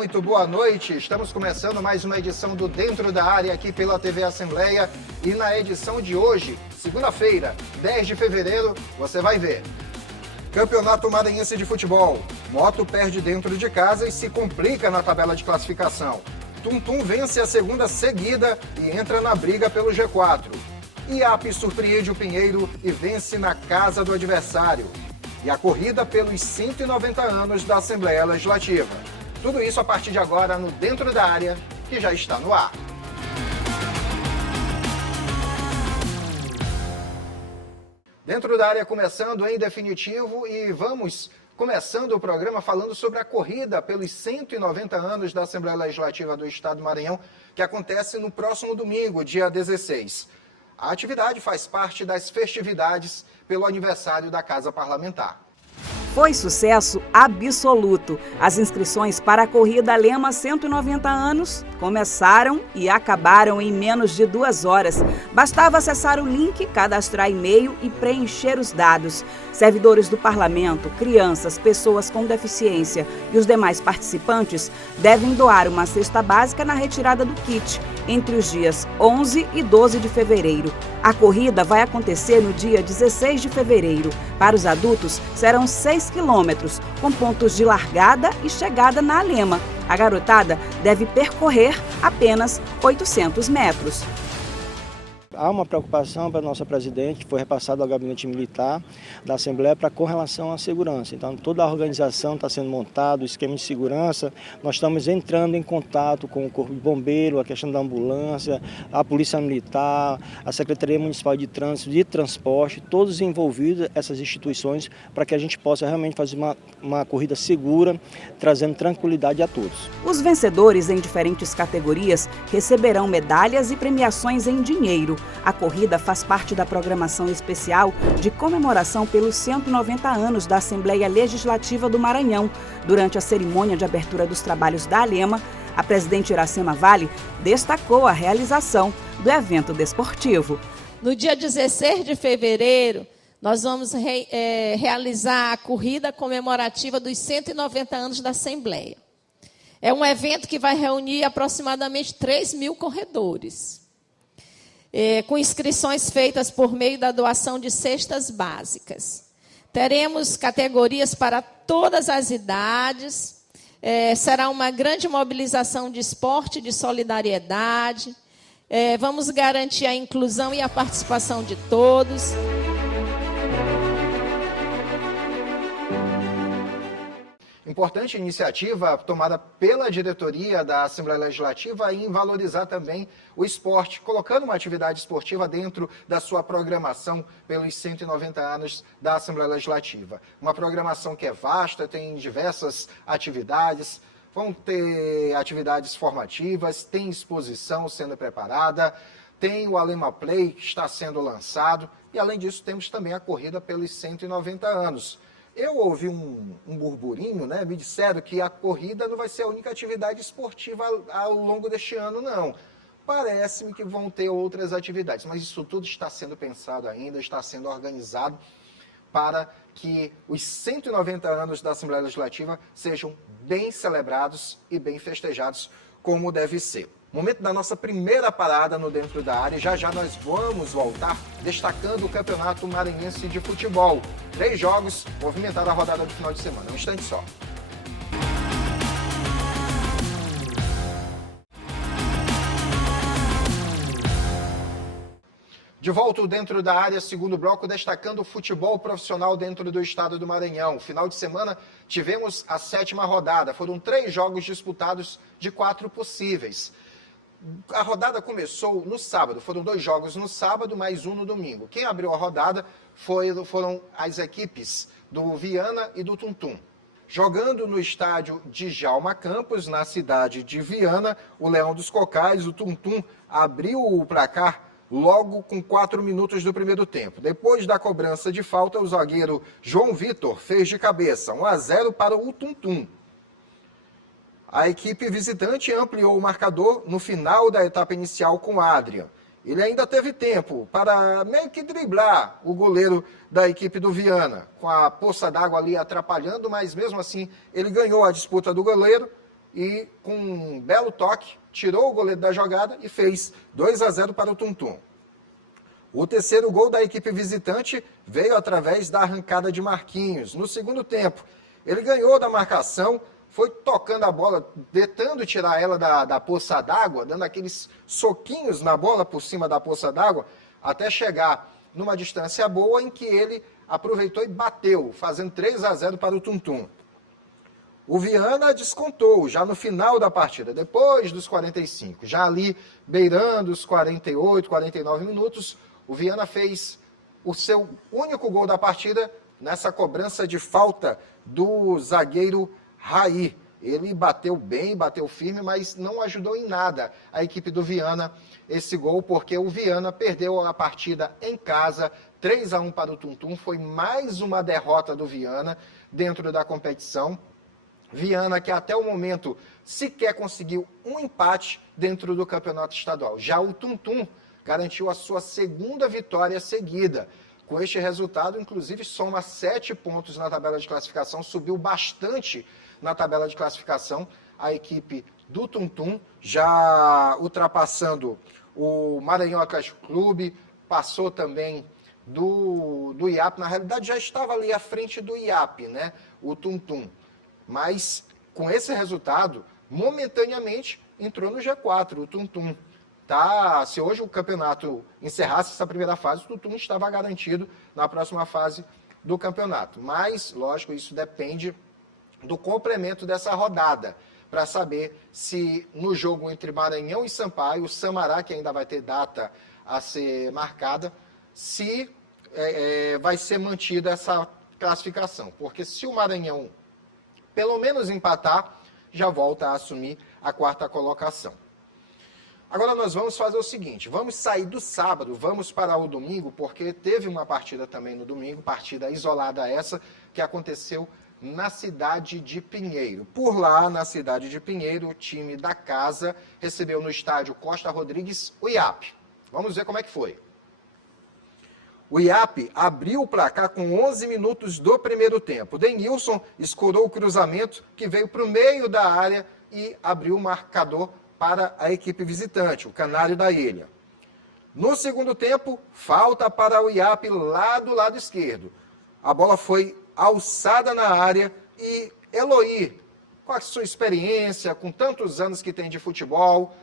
muito boa noite. Estamos começando mais uma edição do Dentro da Área aqui pela TV Assembleia. E na edição de hoje, segunda-feira, 10 de fevereiro, você vai ver. Campeonato Maranhense de Futebol. Moto perde dentro de casa e se complica na tabela de classificação. Tum-Tum vence a segunda seguida e entra na briga pelo G4. IAP surpreende o Pinheiro e vence na casa do adversário. E a corrida pelos 190 anos da Assembleia Legislativa. Tudo isso a partir de agora no Dentro da Área, que já está no ar. Dentro da Área começando em definitivo e vamos começando o programa falando sobre a corrida pelos 190 anos da Assembleia Legislativa do Estado do Maranhão, que acontece no próximo domingo, dia 16. A atividade faz parte das festividades pelo aniversário da Casa Parlamentar. Foi sucesso absoluto. As inscrições para a corrida Lema 190 anos começaram e acabaram em menos de 2 horas. Bastava acessar o link, cadastrar e-mail e preencher os dados. Servidores do parlamento, crianças, pessoas com deficiência e os demais participantes devem doar uma cesta básica na retirada do kit entre os dias 11 e 12 de fevereiro. A corrida vai acontecer no dia 16 de fevereiro. Para os adultos, serão 6 quilômetros, com pontos de largada e chegada na Lema. A garotada deve percorrer apenas 800 metros. Há uma preocupação para a nossa presidente, que foi repassada ao gabinete militar da Assembleia com relação à segurança. Então, toda a organização está sendo montada, o esquema de segurança. Nós estamos entrando em contato com o Corpo de Bombeiro, a questão da ambulância, a Polícia Militar, a Secretaria Municipal de Trânsito, de Transporte, todos envolvidos, essas instituições, para que a gente possa realmente fazer uma corrida segura, trazendo tranquilidade a todos. Os vencedores em diferentes categorias receberão medalhas e premiações em dinheiro. A corrida faz parte da programação especial de comemoração pelos 190 anos da Assembleia Legislativa do Maranhão. Durante a cerimônia de abertura dos trabalhos da Lema, a presidente Iracema Vale destacou a realização do evento desportivo. No dia 16 de fevereiro, nós vamos realizar a corrida comemorativa dos 190 anos da Assembleia. É um evento que vai reunir aproximadamente 3.000 corredores. Com inscrições feitas por meio da doação de cestas básicas. Teremos categorias para todas as idades, será uma grande mobilização de esporte, de solidariedade, vamos garantir a inclusão e a participação de todos. Importante iniciativa tomada pela diretoria da Assembleia Legislativa em valorizar também o esporte, colocando uma atividade esportiva dentro da sua programação pelos 190 anos da Assembleia Legislativa. Uma programação que é vasta, tem diversas atividades, vão ter atividades formativas, tem exposição sendo preparada, tem o Alema Play que está sendo lançado e, além disso, temos também a corrida pelos 190 anos. Eu ouvi um burburinho, né? Me disseram que a corrida não vai ser a única atividade esportiva ao longo deste ano, não. Parece-me que vão ter outras atividades, mas isso tudo está sendo pensado ainda, está sendo organizado para que os 190 anos da Assembleia Legislativa sejam bem celebrados e bem festejados como deve ser. Momento da nossa primeira parada no Dentro da Área. Já já nós vamos voltar destacando o Campeonato Maranhense de Futebol. 3 jogos, movimentada a rodada do final de semana. Um instante só. De volta dentro da área, segundo bloco, destacando o futebol profissional dentro do estado do Maranhão. Final de semana tivemos a 7ª rodada. Foram 3 jogos disputados de 4 possíveis. A rodada começou no sábado, foram 2 jogos no sábado, mais um no domingo. Quem abriu a rodada foram as equipes do Viana e do Tum-Tum. Jogando no estádio Djalma Campos, na cidade de Viana, o Leão dos Cocais, o Tum-Tum, abriu o placar logo com 4 minutos do primeiro tempo. Depois da cobrança de falta, o zagueiro João Vitor fez de cabeça 1-0 para o Tum-Tum. A equipe visitante ampliou o marcador no final da etapa inicial com Adrian. Ele ainda teve tempo para meio que driblar o goleiro da equipe do Viana, com a poça d'água ali atrapalhando, mas mesmo assim ele ganhou a disputa do goleiro e com um belo toque, tirou o goleiro da jogada e fez 2-0 para o Tuntum. O terceiro gol da equipe visitante veio através da arrancada de Marquinhos. No segundo tempo, ele ganhou da marcação, foi tocando a bola, tentando tirar ela da poça d'água, dando aqueles soquinhos na bola por cima da poça d'água, até chegar numa distância boa em que ele aproveitou e bateu, fazendo 3-0 para o Tuntum. O Viana descontou já no final da partida, depois dos 45, já ali beirando os 48, 49 minutos, o Viana fez o seu único gol da partida nessa cobrança de falta do zagueiro Raí. Ele bateu bem, bateu firme, mas não ajudou em nada a equipe do Viana esse gol, porque o Viana perdeu a partida em casa, 3-1 para o Tuntum. Foi mais uma derrota do Viana dentro da competição. Viana que até o momento sequer conseguiu um empate dentro do campeonato estadual. Já o Tuntum garantiu a sua segunda vitória seguida. Com este resultado, inclusive, soma 7 pontos na tabela de classificação, subiu bastante na tabela de classificação a equipe do Tuntum, já ultrapassando o Maranhão Atlético Clube, passou também do IAP, na realidade já estava ali à frente do IAP, né, o Tuntum. Mas com esse resultado, momentaneamente, entrou no G4, o Tuntum. Se hoje o campeonato encerrasse essa primeira fase, o Tuntum estava garantido na próxima fase do campeonato. Mas, lógico, isso depende do complemento dessa rodada, para saber se no jogo entre Maranhão e Sampaio, o Samará, que ainda vai ter data a ser marcada, se vai ser mantida essa classificação. Porque se o Maranhão pelo menos empatar, já volta a assumir a quarta colocação. Agora nós vamos fazer o seguinte, vamos sair do sábado, vamos para o domingo, porque teve uma partida também no domingo, partida isolada essa, que aconteceu na cidade de Pinheiro. Por lá, na cidade de Pinheiro, o time da casa recebeu no estádio Costa Rodrigues o IAP. Vamos ver como é que foi. O IAP abriu o placar com 11 minutos do primeiro tempo. Denilson escorou o cruzamento que veio para o meio da área e abriu o marcador para a equipe visitante, o Canário da Ilha. No segundo tempo, falta para o IAP lá do lado esquerdo. A bola foi alçada na área e Eloy, com a sua experiência, com tantos anos que tem de futebol,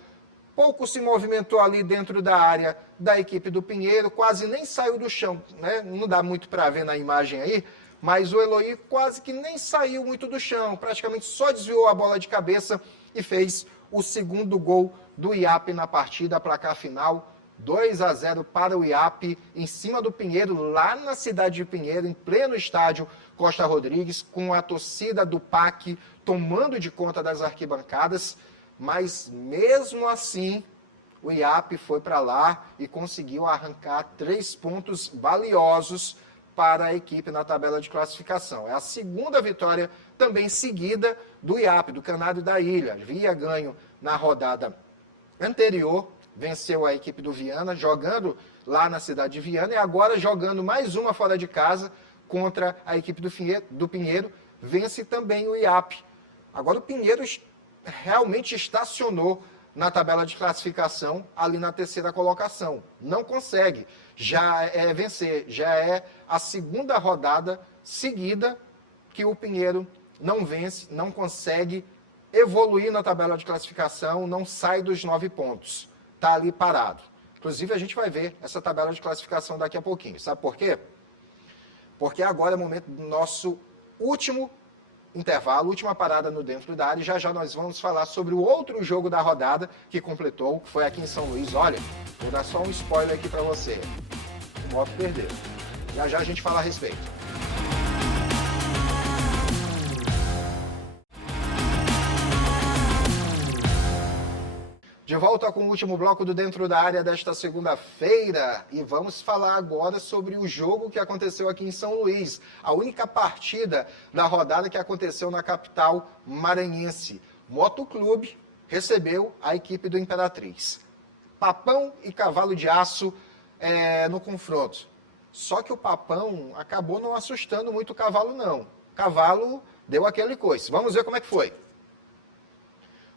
pouco se movimentou ali dentro da área da equipe do Pinheiro, quase nem saiu do chão, né? Não dá muito para ver na imagem aí, mas o Eloy quase que nem saiu muito do chão, praticamente só desviou a bola de cabeça e fez o segundo gol do IAP na partida, placar final 2-0 para o IAP, em cima do Pinheiro, lá na cidade de Pinheiro, em pleno estádio Costa Rodrigues, com a torcida do PAC tomando de conta das arquibancadas. Mas, mesmo assim, o IAP foi para lá e conseguiu arrancar 3 pontos valiosos para a equipe na tabela de classificação. É a segunda vitória também seguida do IAP, do Canário da Ilha. Havia ganho na rodada anterior, venceu a equipe do Viana, jogando lá na cidade de Viana, e agora jogando mais uma fora de casa contra a equipe do Pinheiro, vence também o IAP. Agora o Pinheiro realmente estacionou na tabela de classificação, ali na terceira colocação. Não consegue vencer. Já é a segunda rodada seguida que o Pinheiro não vence, não consegue evoluir na tabela de classificação, não sai dos 9 pontos. Está ali parado. Inclusive, a gente vai ver essa tabela de classificação daqui a pouquinho. Sabe por quê? Porque agora é o momento do nosso último intervalo, última parada no Dentro da Área, e já nós vamos falar sobre o outro jogo da rodada que completou, que foi aqui em São Luís. Olha, vou dar só um spoiler aqui para você. O Moto perdeu. Já a gente fala a respeito. De volta com o último bloco do Dentro da Área desta segunda-feira, e vamos falar agora sobre o jogo que aconteceu aqui em São Luís, a única partida da rodada que aconteceu na capital maranhense. Motoclube recebeu a equipe do Imperatriz. Papão e Cavalo de Aço no confronto. Só que o Papão acabou não assustando muito o Cavalo, não. O Cavalo deu aquele coice. Vamos ver como é que foi.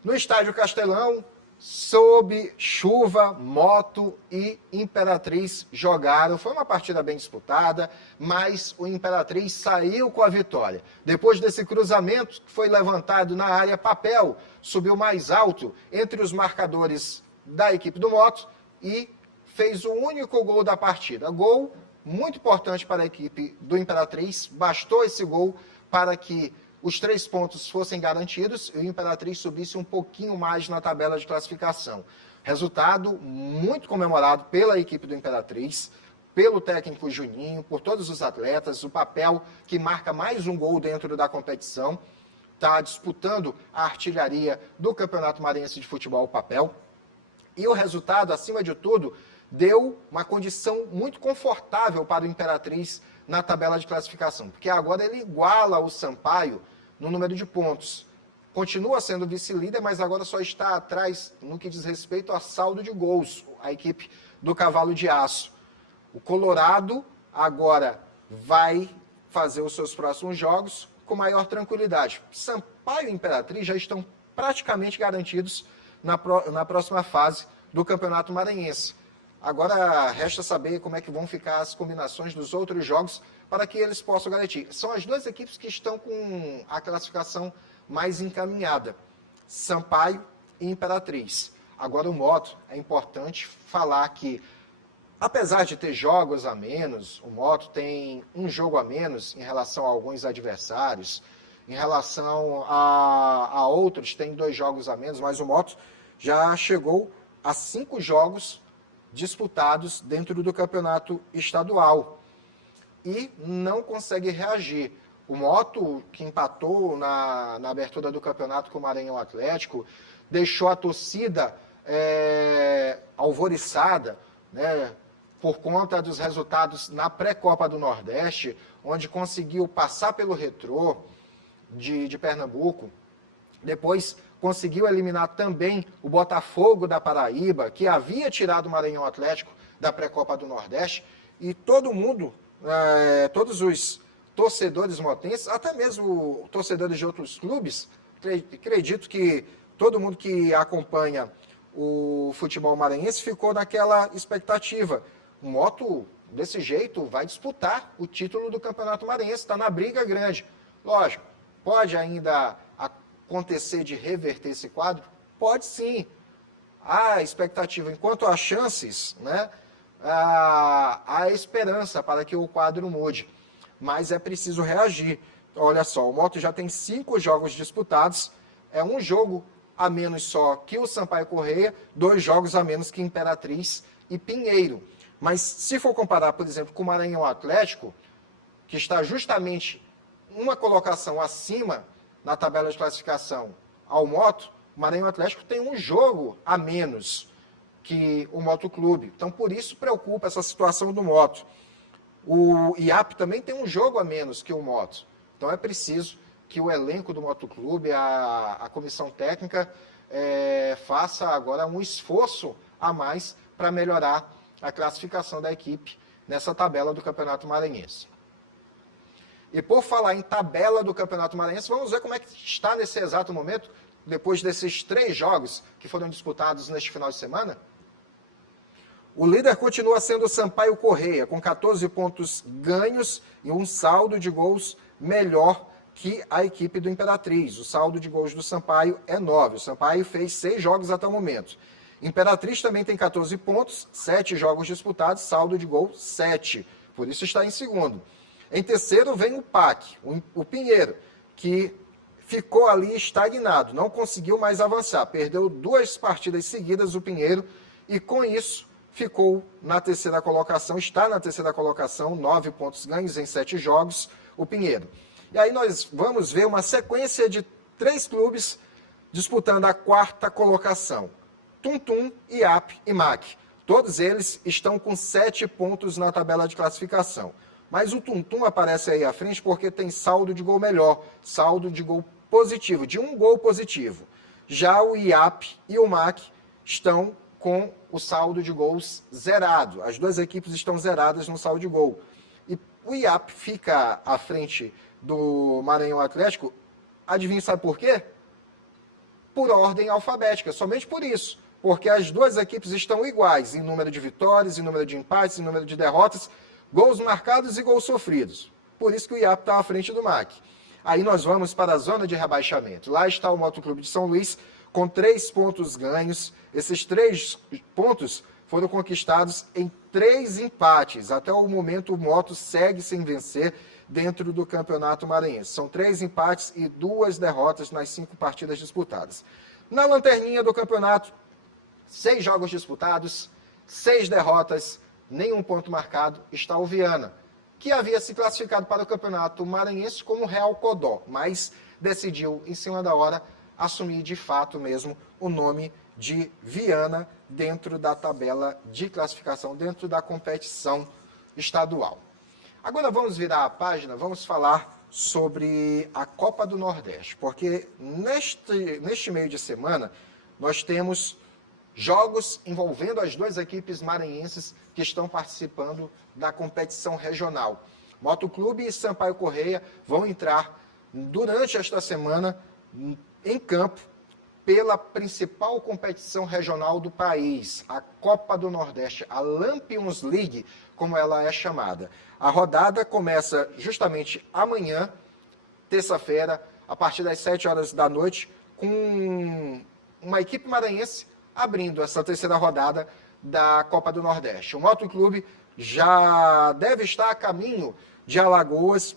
No Estádio Castelão, sob chuva, Moto e Imperatriz jogaram. Foi uma partida bem disputada, mas o Imperatriz saiu com a vitória. Depois desse cruzamento, que foi levantado na área, Papel subiu mais alto entre os marcadores da equipe do Moto e fez o único gol da partida. Gol muito importante para a equipe do Imperatriz. Bastou esse gol para que os 3 pontos fossem garantidos e o Imperatriz subisse um pouquinho mais na tabela de classificação. Resultado muito comemorado pela equipe do Imperatriz, pelo técnico Juninho, por todos os atletas, o Papel que marca mais um gol dentro da competição, está disputando a artilharia do Campeonato Maranhense de Futebol, o Papel. E o resultado, acima de tudo, deu uma condição muito confortável para o Imperatriz na tabela de classificação, porque agora ele iguala o Sampaio no número de pontos. Continua sendo vice-líder, mas agora só está atrás no que diz respeito a saldo de gols, a equipe do Cavalo de Aço. O Colorado agora vai fazer os seus próximos jogos com maior tranquilidade. Sampaio e Imperatriz já estão praticamente garantidos na próxima fase do Campeonato Maranhense. Agora resta saber como é que vão ficar as combinações dos outros jogos para que eles possam garantir. São as duas equipes que estão com a classificação mais encaminhada, Sampaio e Imperatriz. Agora o Moto, é importante falar que, apesar de ter jogos a menos, o Moto tem um jogo a menos em relação a alguns adversários, em relação a outros tem 2 jogos a menos, mas o Moto já chegou a 5 jogos disputados dentro do campeonato estadual e não consegue reagir. O Moto, que empatou na abertura do campeonato com o Maranhão Atlético, deixou a torcida alvoriçada, né, por conta dos resultados na pré-Copa do Nordeste, onde conseguiu passar pelo Retrô de Pernambuco, depois conseguiu eliminar também o Botafogo da Paraíba, que havia tirado o Maranhão Atlético da pré-Copa do Nordeste, e todo mundo, todos os torcedores motenses, até mesmo torcedores de outros clubes, acredito que todo mundo que acompanha o futebol maranhense ficou naquela expectativa. O Moto, desse jeito, vai disputar o título do Campeonato Maranhense, está na briga grande. Lógico, pode ainda acontecer de reverter esse quadro? Pode sim. Há expectativa, enquanto há chances, né, há esperança para que o quadro mude. Mas é preciso reagir. Olha só, o Moto já tem 5 jogos disputados, é um jogo a menos só que o Sampaio Corrêa, 2 jogos a menos que Imperatriz e Pinheiro. Mas se for comparar, por exemplo, com o Maranhão Atlético, que está justamente uma colocação acima na tabela de classificação ao Moto, o Maranhão Atlético tem um jogo a menos que o Moto Clube. Então, por isso preocupa essa situação do Moto. O IAP também tem um jogo a menos que o Moto. Então, é preciso que o elenco do Moto Clube, a comissão técnica, faça agora um esforço a mais para melhorar a classificação da equipe nessa tabela do Campeonato Maranhense. E por falar em tabela do Campeonato Maranhense, vamos ver como é que está nesse exato momento, depois desses 3 jogos que foram disputados neste final de semana. O líder continua sendo o Sampaio Corrêa, com 14 pontos ganhos e um saldo de gols melhor que a equipe do Imperatriz. O saldo de gols do Sampaio é 9. O Sampaio fez 6 jogos até o momento. Imperatriz também tem 14 pontos, 7 jogos disputados, saldo de gol 7. Por isso está em segundo. Em terceiro vem o PAC, o Pinheiro, que ficou ali estagnado, não conseguiu mais avançar. Perdeu 2 partidas seguidas o Pinheiro e com isso ficou na terceira colocação, está na terceira colocação, 9 pontos ganhos em 7 jogos, o Pinheiro. E aí nós vamos ver uma sequência de 3 clubes disputando a 4ª colocação. Tum-Tum, IAP e MAC. Todos eles estão com 7 pontos na tabela de classificação. Mas o Tum-Tum aparece aí à frente porque tem saldo de gol melhor, saldo de gol positivo, de 1 gol positivo. Já o IAP e o MAC estão com o saldo de gols zerado. As 2 equipes estão zeradas no saldo de gol. E o IAP fica à frente do Maranhão Atlético. Adivinha, sabe por quê? por ordem alfabética, somente por isso. Porque as duas equipes estão iguais em número de vitórias, em número de empates, em número de derrotas, gols marcados e gols sofridos. Por isso que o IAP está à frente do MAC. Aí nós vamos para a zona de rebaixamento. Lá está o Motoclube de São Luís com 3 pontos ganhos. Esses 3 pontos foram conquistados em 3 empates. Até o momento o Moto segue sem vencer dentro do Campeonato Maranhense. São 3 empates e 2 derrotas nas 5 partidas disputadas. Na lanterninha do campeonato, 6 jogos disputados, 6 derrotas, nenhum ponto marcado, está o Viana, que havia se classificado para o Campeonato Maranhense como Real Codó, mas decidiu, em cima da hora, assumir de fato mesmo o nome de Viana dentro da tabela de classificação, dentro da competição estadual. Agora vamos virar a página, vamos falar sobre a Copa do Nordeste, porque neste meio de semana nós temos jogos envolvendo as 2 equipes maranhenses que estão participando da competição regional. Motoclube e Sampaio Corrêa vão entrar durante esta semana em campo pela principal competição regional do país, a Copa do Nordeste, a Lampions League, como ela é chamada. A rodada começa justamente amanhã, terça-feira, a partir das 7 horas da noite, com uma equipe maranhense abrindo essa terceira rodada da Copa do Nordeste. O Motoclube já deve estar a caminho de Alagoas,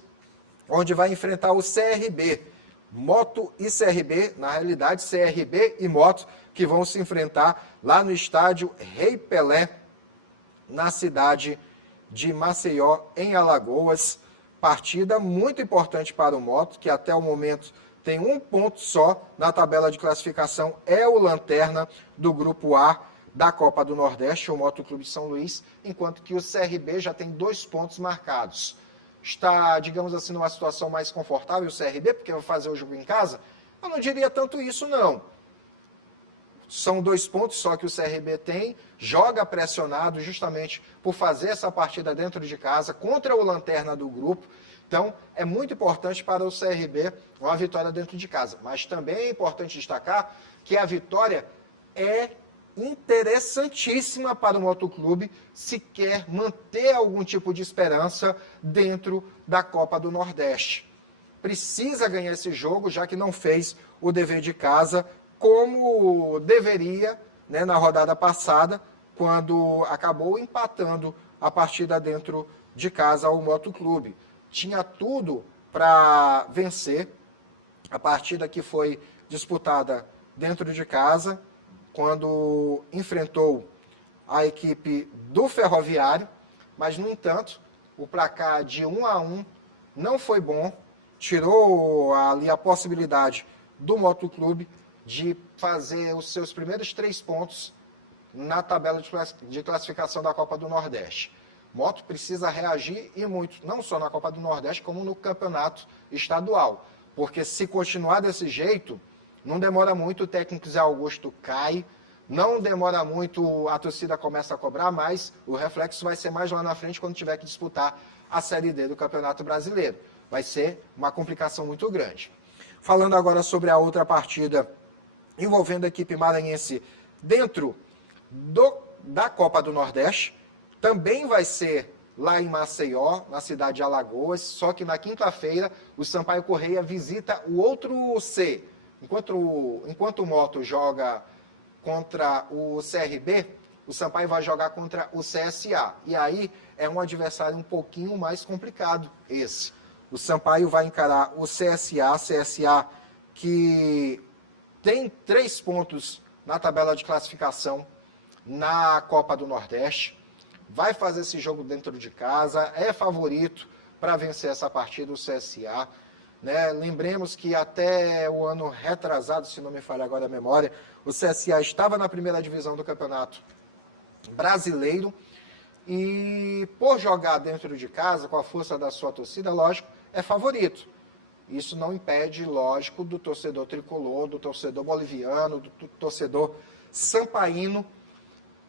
onde vai enfrentar o CRB. Moto e CRB, na realidade, CRB e Moto, que vão se enfrentar lá no estádio Rei Pelé, na cidade de Maceió, em Alagoas. Partida muito importante para o Moto, que até o momento tem 1 ponto só na tabela de classificação, é o lanterna do Grupo A da Copa do Nordeste, o Motoclube de São Luís, enquanto que o CRB já tem 2 pontos marcados. Está, digamos assim, numa situação mais confortável o CRB, porque vai fazer o jogo em casa? Eu não diria tanto isso, não. São 2 pontos só que o CRB tem, joga pressionado justamente por fazer essa partida dentro de casa, contra o lanterna do grupo. Então, é muito importante para o CRB uma vitória dentro de casa. Mas também é importante destacar que a vitória é interessantíssima para o Motoclube se quer manter algum tipo de esperança dentro da Copa do Nordeste. Precisa ganhar esse jogo, já que não fez o dever de casa como deveria, né, na rodada passada, quando acabou empatando a partida dentro de casa ao Motoclube. Tinha tudo para vencer a partida que foi disputada dentro de casa, quando enfrentou a equipe do Ferroviário, mas, no entanto, o placar de 1-1 não foi bom, tirou ali a possibilidade do Motoclube de fazer os seus primeiros 3 pontos na tabela de classificação da Copa do Nordeste. Moto precisa reagir e muito, não só na Copa do Nordeste, como no campeonato estadual, porque se continuar desse jeito, não demora muito, o técnico Zé Augusto cai, não demora muito, a torcida começa a cobrar, mas o reflexo vai ser mais lá na frente quando tiver que disputar a Série D do Campeonato Brasileiro. Vai ser uma complicação muito grande. Falando agora sobre a outra partida envolvendo a equipe maranhense dentro da Copa do Nordeste, também vai ser lá em Maceió, na cidade de Alagoas, só que na quinta-feira o Sampaio Corrêa visita o outro C. Enquanto o Moto joga contra o CRB, o Sampaio vai jogar contra o CSA. E aí é um adversário um pouquinho mais complicado esse. O Sampaio vai encarar o CSA que tem 3 pontos na tabela de classificação na Copa do Nordeste. Vai fazer esse jogo dentro de casa, é favorito para vencer essa partida o CSA. Né? Lembremos que até o ano retrasado, se não me falha agora a memória, o CSA estava na primeira divisão do Campeonato Brasileiro e, por jogar dentro de casa, com a força da sua torcida, lógico, é favorito. Isso não impede, lógico, do torcedor tricolor, do torcedor boliviano, do torcedor sampaíno,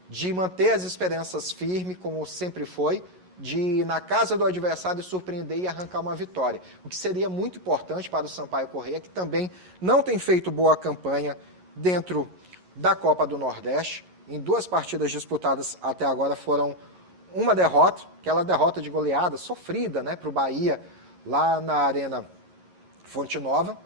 de manter as esperanças firmes, como sempre foi, de ir na casa do adversário surpreender e arrancar uma vitória. O que seria muito importante para o Sampaio Corrêa, que também não tem feito boa campanha dentro da Copa do Nordeste. Em 2 partidas disputadas até agora foram uma derrota, aquela derrota de goleada sofrida, né, para o Bahia, lá na Arena Fonte Nova.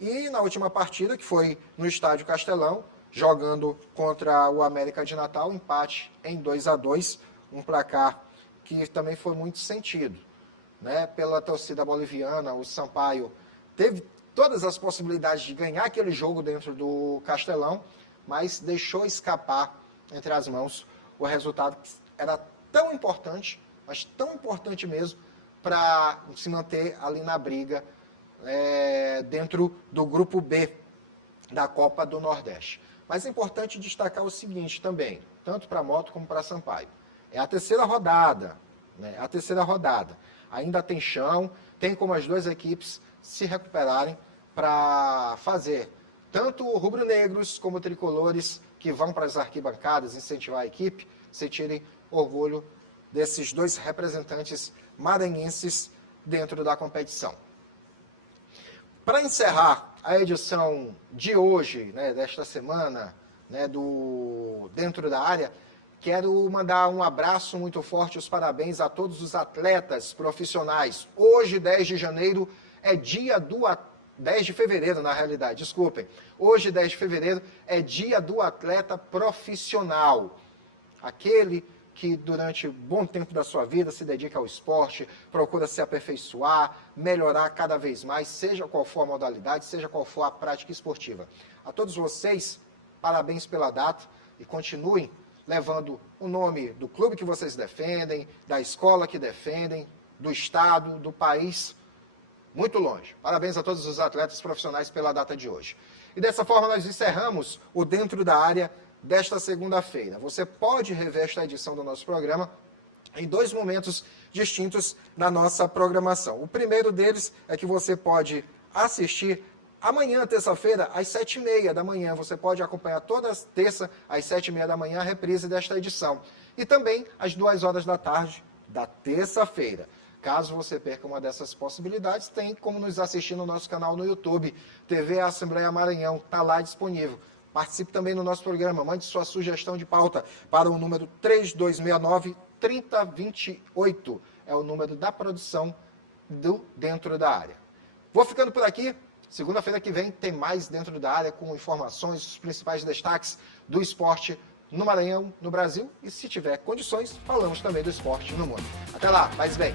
E na última partida, que foi no Estádio Castelão, jogando contra o América de Natal, empate em 2-2, um placar que também foi muito sentido, né? Pela torcida boliviana, o Sampaio teve todas as possibilidades de ganhar aquele jogo dentro do Castelão, mas deixou escapar entre as mãos o resultado que era tão importante, mas tão importante mesmo, para se manter ali na briga dentro do grupo B da Copa do Nordeste. Mas é importante destacar o seguinte também, tanto para a Moto como para a Sampaio. É a terceira rodada, né? A terceira rodada. Ainda tem chão, tem como as 2 equipes se recuperarem para fazer tanto rubro-negros como tricolores que vão para as arquibancadas incentivar a equipe, sentirem orgulho desses 2 representantes maranhenses dentro da competição. Para encerrar a edição de hoje, né, desta semana, né, do Dentro da Área, quero mandar um abraço muito forte, os parabéns a todos os atletas profissionais. Hoje, 10 de janeiro, é dia do 10 de fevereiro, na realidade, desculpem. Hoje, 10 de fevereiro, é dia do atleta profissional. Aquele que durante um bom tempo da sua vida se dedica ao esporte, procura se aperfeiçoar, melhorar cada vez mais, seja qual for a modalidade, seja qual for a prática esportiva. A todos vocês, parabéns pela data e continuem levando o nome do clube que vocês defendem, da escola que defendem, do estado, do país, muito longe. Parabéns a todos os atletas profissionais pela data de hoje. E dessa forma nós encerramos o Dentro da Área desta segunda-feira. Você pode rever esta edição do nosso programa em 2 momentos distintos na nossa programação. O primeiro deles é que você pode assistir amanhã, terça-feira, às 7h30 da manhã. Você pode acompanhar toda terça, às 7h30 da manhã, a reprise desta edição. E também às 2h da tarde da terça-feira. Caso você perca uma dessas possibilidades, tem como nos assistir no nosso canal no YouTube, TV Assembleia Maranhão, está lá disponível. Participe também no nosso programa, mande sua sugestão de pauta para o número 3269-3028. É o número da produção do Dentro da Área. Vou ficando por aqui. Segunda-feira que vem tem mais Dentro da Área com informações, os principais destaques do esporte no Maranhão, no Brasil. E se tiver condições, falamos também do esporte no mundo. Até lá, mais bem.